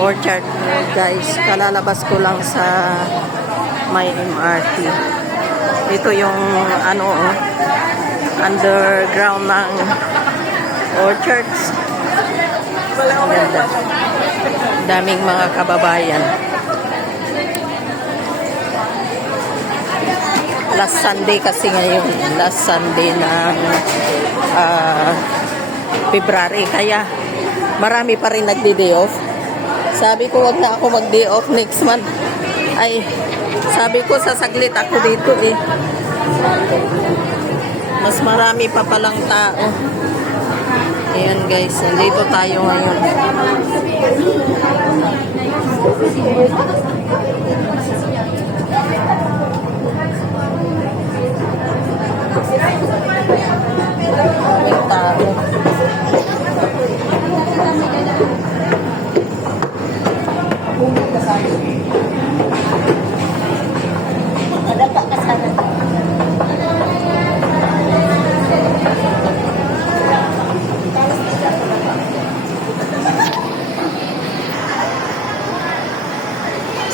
Orchard, guys. Kalalabas ko lang sa may MRT. Ito yung ano, underground ng Orchards. Ang ganda. Daming mga kababayan. Last Sunday kasi ngayon. Last Sunday ng February. Kaya marami pa rin nagdi-day off. Sabi ko wag na ako mag-day off next month. Ay, sabi ko sasaglit ako dito eh. Mas marami pa palang tao. Ayan guys, nandito tayo ngayon. Maraming tao. Ada Pak kasana.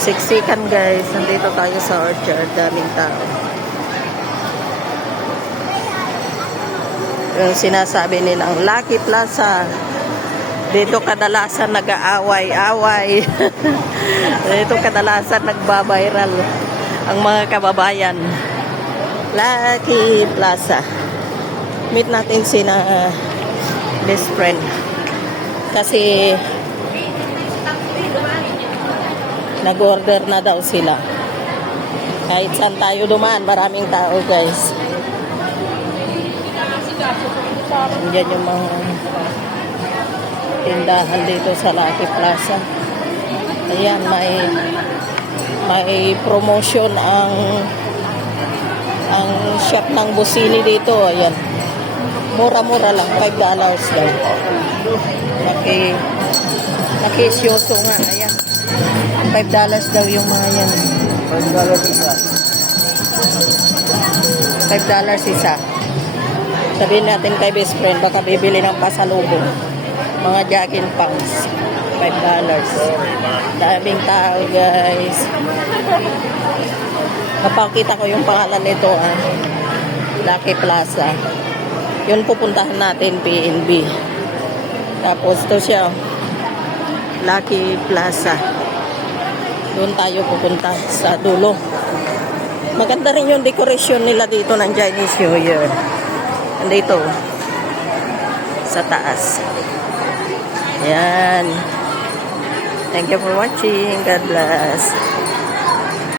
Siksikan guys, nandito tayo sa Orchard, daming tao. Yung sinasabi nilang Lucky Plaza, dito kadalasan nag-aaway-away. Dito kadalasan nagbabiral ang mga kababayan. Lucky Plaza. Meet natin sina best friend. Kasi nag-order na daw sila. Kahit saan tayo dumaan, maraming tao guys. Diyan yung mga tindahan dito sa Lucky Plaza. Ayan, may promotion ang shop ng Busini dito. Ayan. Mura-mura lang, $5 daw. Nakisyoso nga. Ayan. $5 daw yung mga yan. $5 isa. $5 isa. Sabihin natin kay best friend, baka bibili ng pasalubong. Mga jogging pants. $5. Daming tao, guys. Napakita ko yung pangalan nito, Lucky Plaza. Yun pupuntahan natin, PNB. Tapos to siya, Lucky Plaza. Doon tayo pupunta sa dulo. Maganda rin yung decoration nila dito ng Chinese New Year. Nandito sa taas. Ayan. Thank you for watching. God bless.